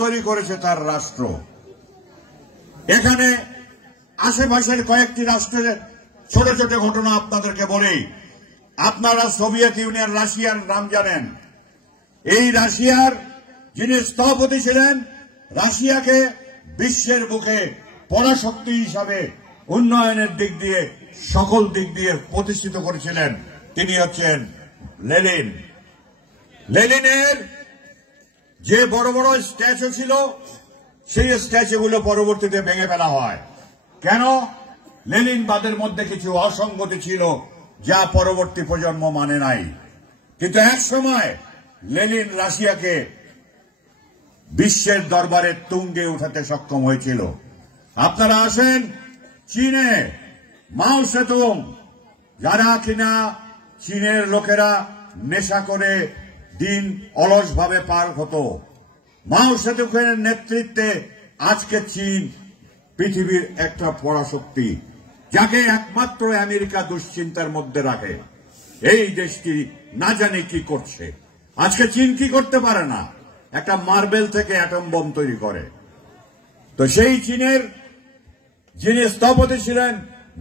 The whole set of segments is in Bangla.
তৈরি করেছে তার রাষ্ট্র। এখানে আশেপাশের কয়েকটি রাষ্ট্রের ছোট ছোট ঘটনা আপনাদেরকে বলেই, আপনারা সোভিয়েত ইউনিয়ন রাশিয়ার নাম জানেন। এই রাশিয়ার যিনি স্থপতি ছিলেন, রাশিয়াকে বিশ্বের বুকে পরাশক্তি হিসাবে উন্নয়নের দিক দিয়ে সকল দিক দিয়ে প্রতিষ্ঠিত করেছিলেন, তিনি হচ্ছেন লেনিন। লেনিনের যে বড় বড় স্ট্যাচু ছিল, সেই স্ট্যাচুগুলো পরবর্তীতে ভেঙে ফেলা হয়। কেন? লেনিনবাদের মধ্যে কিছু অসঙ্গতি ছিল যা পরবর্তী প্রজন্ম মানে নাই। কিন্তু এক সময় লেনিন রাশিয়াকে বিশ্বের দরবারে তুঙ্গে উঠাতে সক্ষম হয়েছিল। আপনারা আসেন চীনে, মাও সেতুং, যারা কিনা চীনের লোকেরা নেশা করে দিন অলসভাবে পার হতো, মাও সেতুংয়ের নেতৃত্বে আজকে চীন পৃথিবীর একটা পরাশক্তি, যাকে একমাত্র আমেরিকা দুশ্চিন্তার মধ্যে রাখে। এই দেশটি না জানি কি করছে। আজকে চীন কি করতে পারে না, একটা মার্বেল থেকে অ্যাটম বোম তৈরি করে। তো সেই চীনের যিনি স্থপতি ছিলেন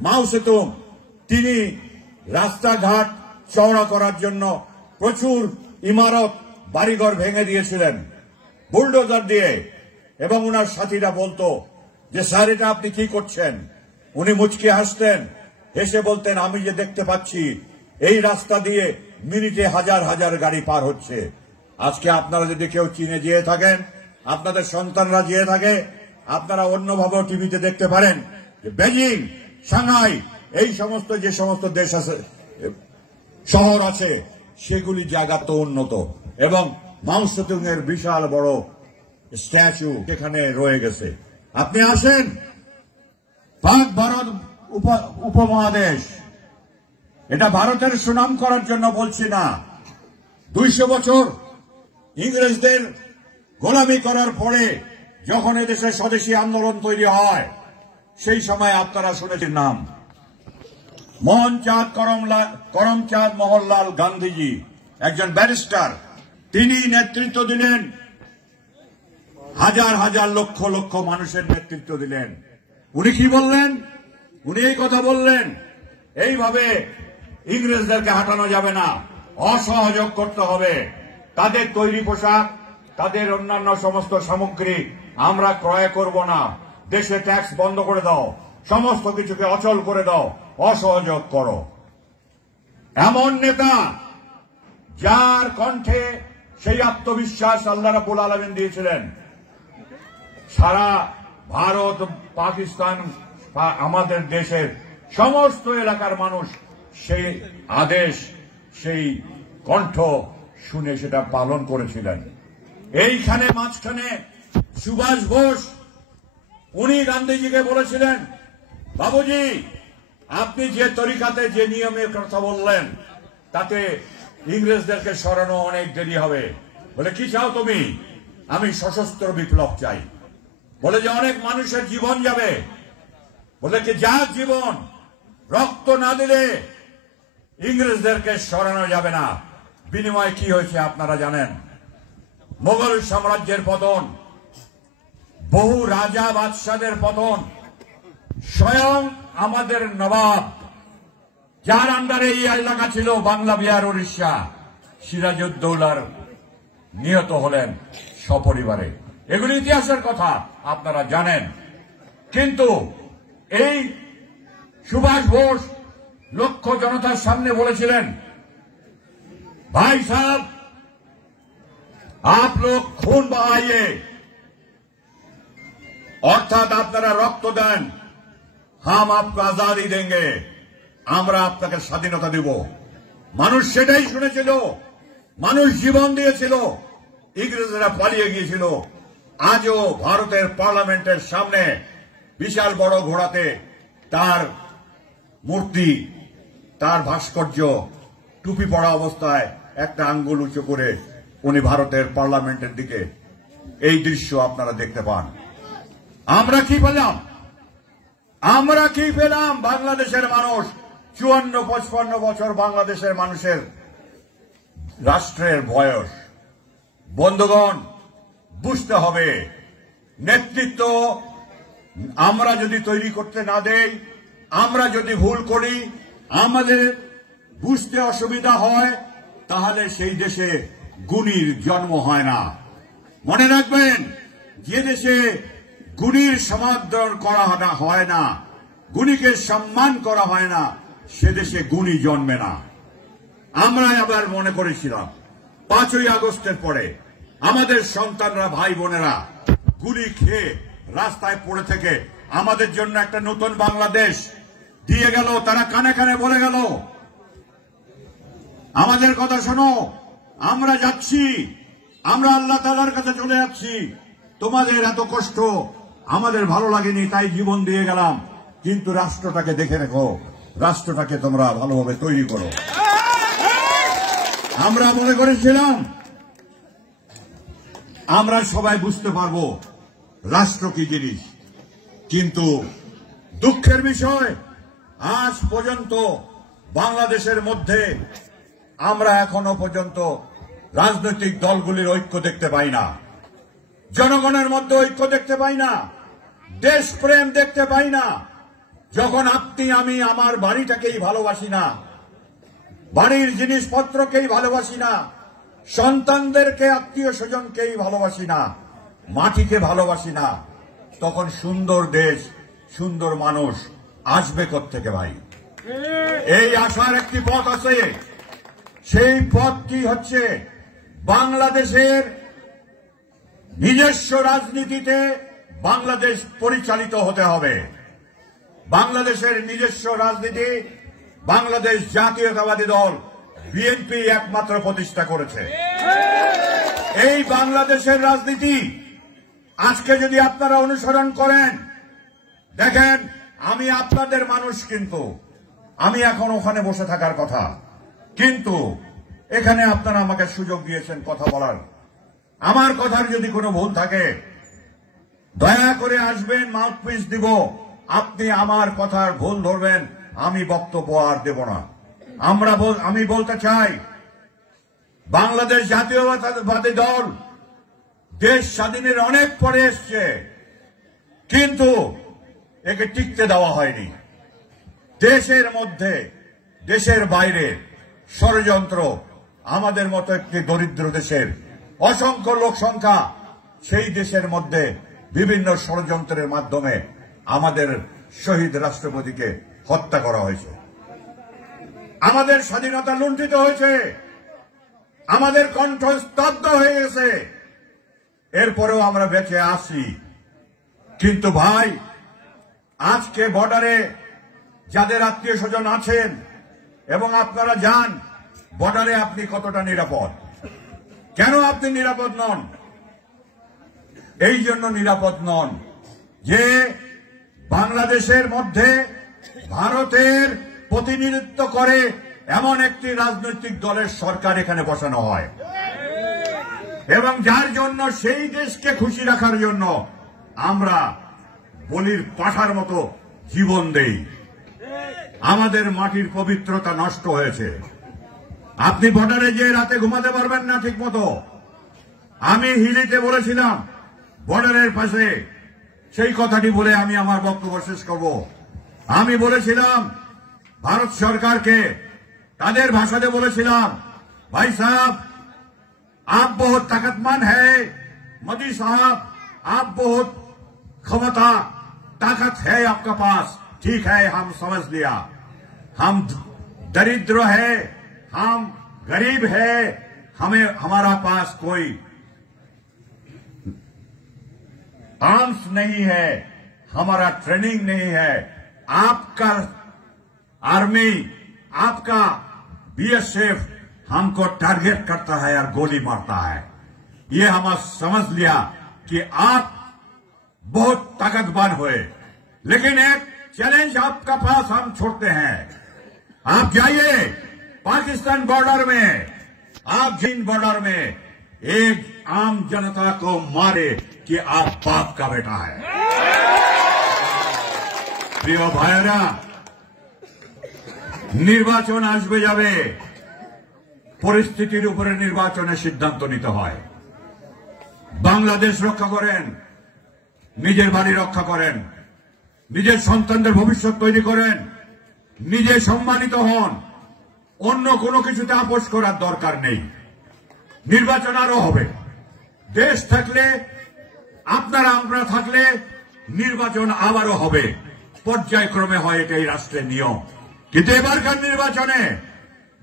মাও সেতুং, তিনি রাস্তাঘাট চওড়া করার জন্য প্রচুর ইমারত বাড়িঘর ভেঙে দিয়েছিলেন বুলডোজার দিয়ে, এবং উনার সাথীরা বলতো যে স্যার এটা আপনি কি করছেন। উনি মুচকি হাসতেন, হেসে বলতেন আমি যে দেখতে পাচ্ছি এই রাস্তা দিয়ে মিনিটে হাজার হাজার গাড়ি পার হচ্ছে। আজকে আপনারা যদি কেউ চীনে যেয়ে থাকেন, আপনাদের সন্তানরা যেয়ে থাকে, আপনারা অন্যভাবেও টিভিতে দেখতে পারেন যে বেজিং, সাংহাই, এই সমস্ত যে সমস্ত দেশ আছে, শহর আছে, সেগুলি জায়গা তো উন্নত, এবং মাও সেতুং এর বিশাল বড় স্ট্যাচু এখানে রয়ে গেছে। আপনি আসেন, পাক ভারত উপমহাদেশ, এটা ভারতের সুনাম করার জন্য বলছি না। 200 বছর ইংরেজদের গোলামি করার পরে যখন এদেশে স্বদেশী আন্দোলন তৈরি হয়, সেই সময় আপনারা শুনেছেন নাম মোহনচাঁদ করমচাঁদ মোহনলাল গান্ধীজি, একজন ব্যারিস্টার। তিনি নেতৃত্ব দিলেন, হাজার হাজার লক্ষ লক্ষ মানুষের নেতৃত্ব দিলেন। উনি কি বললেন? উনি এই কথা বললেন, এইভাবে ইংরেজদেরকে হাঁটানো যাবে না, অসহযোগ করতে হবে। তাদের তৈরি পোশাক, তাদের অন্যান্য সমস্ত সামগ্রী আমরা ক্রয় করব না, দেশে ট্যাক্স বন্ধ করে দাও, সমস্ত কিছুকে অচল করে দাও, অসহযোগ করো। এমন নেতা যার কণ্ঠে সেই আত্মবিশ্বাস আল্লাহ রাব্বুল আলামিন দিয়েছিলেন, সারা ভারত, পাকিস্তান, আমাদের দেশের সমস্ত এলাকার মানুষ সেই আদেশ, সেই কণ্ঠ শুনে সেটা পালন করেছিলেন। এইখানে মাঝখানে সুভাষ বোস, উনি গান্ধীজিকে বলেছিলেন, বাবুজি আপনি যে তরিকাতে যে নিয়মের কথা বললেন, তাতে ইংরেজদেরকে সরানো অনেক দেরি হবে। বলে কি চাও তুমি? আমি সশস্ত্র বিপ্লব চাই। বলে যে অনেক মানুষের জীবন যাবে। বলে কি যার জীবন, রক্ত না দিলে ইংরেজদেরকে সরানো যাবে না। বিনিময়ে কি হয়েছে আপনারা জানেন। মোগল সাম্রাজ্যের পতন, বহু রাজা বাদশাদের পতন, স্বয়ং আমাদের নবাব, যার আন্ডারে এই এলাকা ছিল বাংলা, বিহার, উড়িষ্যা, সিরাজউদ্দৌলার নিহত হলেন সপরিবারে। এগুলি ইতিহাসের কথা, আপনারা জানেন। কিন্তু এই সুভাষ বোস লক্ষ জনতার সামনে বলেছিলেন, ভাই সাহেব आप लोग खून बहाइए, অর্থাৎ আপনারা রক্ত দেন, হাম আপকে আজাদি দেঙ্গে, আমরা আপনাকে স্বাধীনতা দেব। মানুষ সেটাই শুনেছিল, মানুষ জীবন দিয়েছিল, ইংরেজরা পালিয়ে গিয়েছিল। আজও ভারতের পার্লামেন্টের সামনে বিশাল বড় ঘোড়াতে তার মূর্তি, তার ভাস্কর্য, টুপি পড়া অবস্থায় একটা আঙ্গুল উঁচু করে উনি ভারতের পার্লামেন্টের দিকে, এই দৃশ্য আপনারা দেখতে পান। আমরা কি পেলাম? আমরা কি পেলাম? বাংলাদেশের মানুষ 54-55 বছর বাংলাদেশের মানুষের রাষ্ট্রের বয়স। বন্ধুগণ, বুঝতে হবে নেতৃত্ব আমরা যদি তৈরি করতে না দেই, আমরা যদি ভুল করি, আমাদের বুঝতে অসুবিধা হয়, তাহলে সেই দেশে গুণীর জন্ম হয় না। মনে রাখবেন, যে দেশে গুণীর সমাদর করা হয় না, গুণীকে সম্মান করা হয় না, সে দেশে গুণী জন্মে না। আমরা আবার মনে করেছিলাম 5ই আগস্টের পরে আমাদের সন্তানরা, ভাই বোনেরা গুলি খেয়ে রাস্তায় পড়ে থেকে আমাদের জন্য একটা নতুন বাংলাদেশ দিয়ে গেল। তারা কানে কানে বলে গেল, আমাদের কথা শোনো, আমরা যাচ্ছি, আমরা আল্লাহ তাআলার কাছে চলে যাচ্ছি, তোমাদের এত কষ্ট আমাদের ভালো লাগেনি, তাই জীবন দিয়ে গেলাম, কিন্তু রাষ্ট্রটাকে দেখে রেখো, রাষ্ট্রটাকে তোমরা ভালোভাবে তৈরি করো। আমরা মনে করেছিলাম আমরা সবাই বুঝতে পারবো রাষ্ট্র কি জিনিস, কিন্তু দুঃখের বিষয় আজ পর্যন্ত বাংলাদেশের মধ্যে আমরা এখনো পর্যন্ত রাজনৈতিক দলগুলির ঐক্য দেখতে পাই না, জনগণের মধ্যে ঐক্য দেখতে পাই না, দেশপ্রেম দেখতে পাই না। যখন আপনি আমি আমার বাড়িটাকেই ভালোবাসি না, বাড়ির জিনিসপত্রকেই ভালোবাসি না, সন্তানদেরকে, আত্মীয় স্বজনকেই ভালোবাসি না, মাটিকে ভালোবাসি না, তখন সুন্দর দেশ, সুন্দর মানুষ আসবে কোত্থেকে ভাই? এই আসার একটি পথ আছে, সেই পথটি হচ্ছে বাংলাদেশের নিজস্ব রাজনীতিতে বাংলাদেশ পরিচালিত হতে হবে। বাংলাদেশের নিজস্ব রাজনীতি বাংলাদেশ জাতীয়তাবাদী দল বিএনপি একমাত্র প্রতিষ্ঠা করেছে। এই বাংলাদেশের রাজনীতি আজকে যদি আপনারা অনুসরণ করেন, দেখেন আমি আপনাদের মানুষ, কিন্তু আমি এখন ওখানে বসে থাকার কথা, কিন্তু এখানে আপনারা আমাকে সুযোগ দিয়েছেন কথা বলার। আমার কথার যদি কোনো ভুল থাকে দয়া করে আসবেন, মাউথপিস দিব, আপনি আমার কথার ভুল ধরবেন, আমি বক্তব্য আর দেব না। আমি বলতে চাই, বাংলাদেশ জাতীয়তাবাদী দল দেশ স্বাধীনের অনেক পরে এসছে, কিন্তু একে টিকতে দেওয়া হয়নি। দেশের মধ্যে, দেশের বাইরে ষড়যন্ত্র, আমাদের মতো একটি দরিদ্র দেশের অসংখ্য লোক সংখ্যা, সেই দেশের মধ্যে বিভিন্ন ষড়যন্ত্রের মাধ্যমে আমাদের শহীদ রাষ্ট্রপতিকে হত্যা করা হয়েছে, আমাদের স্বাধীনতা লুণ্ঠিত হয়েছে, আমাদের কণ্ঠ স্তব্ধ হয়ে গেছে, এরপরেও আমরা বেঁচে আছি। কিন্তু ভাই, আজকে বর্ডারে যাদের আত্মীয় স্বজন আছেন এবং আপনারা যান, বর্ডারে আপনি কতটা নিরাপদ? কেন আপনি নিরাপদ নন? এই জন্য নিরাপদ নন যে বাংলাদেশের মধ্যে ভারতের প্রতিনিধিত্ব করে এমন একটি রাজনৈতিক দলের সরকার এখানে বসানো হয়, এবং যার জন্য সেই দেশকে খুশি রাখার জন্য আমরা বলির পাঠার মতো জীবন দেই। আমাদের মাটির পবিত্রতা নষ্ট হয়েছে। আপনি বর্ডারে যে রাতে ঘুমাতে পারবেন না ঠিক মতো। আমি হিলিতে বলেছিলাম বর্ডারের পাশে, সেই কথাটি বলে আমি আমার বক্তব্য শেষ করব। আমি বলেছিলাম ভারত সরকারকে, তাদের ভাষাতে বলেছিলাম, ভাই সাহেব आप बहुत ताकतमान है, मोदी साहब आप बहुत क्षमता ताकत है आपका पास, ठीक है हम समझ लिया, हम दरिद्र है, हम गरीब है, हमारा पास कोई आर्म्स नहीं है, हमारा ट्रेनिंग नहीं है, आपका आर्मी, आपका बीएसएफ हमको टारगेट करता है और गोली मारता है। ये हम समझ लिया कि आप बहुत ताकतवान हुए, लेकिन एक चैलेंज आपका पास हम छोड़ते हैं। आप जाइए पाकिस्तान बॉर्डर में, आप जिन बॉर्डर में एक आम जनता को मारे कि आप बाप का बेटा है। प्रिय भाइरा, নির্বাচন আসবে যাবে, পরিস্থিতির উপরে নির্বাচনের সিদ্ধান্ত নিতে হয়। বাংলাদেশ রক্ষা করেন, নিজের বাড়ি রক্ষা করেন, নিজের সন্তানদের ভবিষ্যৎ তৈরি করেন, নিজে সম্মানিত হন। অন্য কোনো কিছুতে আপোষ করার দরকার নেই। নির্বাচন আরো হবে। দেশ থাকলে, আপনারা আমরা থাকলে নির্বাচন আবারও হবে। পর্যায়ক্রমে হয় এটা এই রাষ্ট্রের নিয়ম। কিন্তু এবারকার নির্বাচনে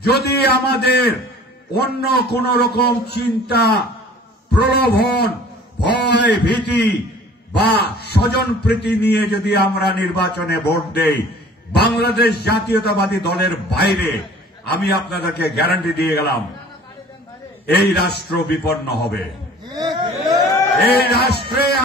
যদি আমাদের অন্য কোন রকম চিন্তা, প্রলোভন, ভয়, ভীতি বা স্বজনপ্রীতি নিয়ে যদি আমরা নির্বাচনে ভোট দেই, বাংলাদেশ জাতীয়তাবাদী দলের বাইরে আমি আপনাদেরকে গ্যারান্টি দিয়ে গেলাম, এই রাষ্ট্র বিপন্ন হবে। এই রাষ্ট্রে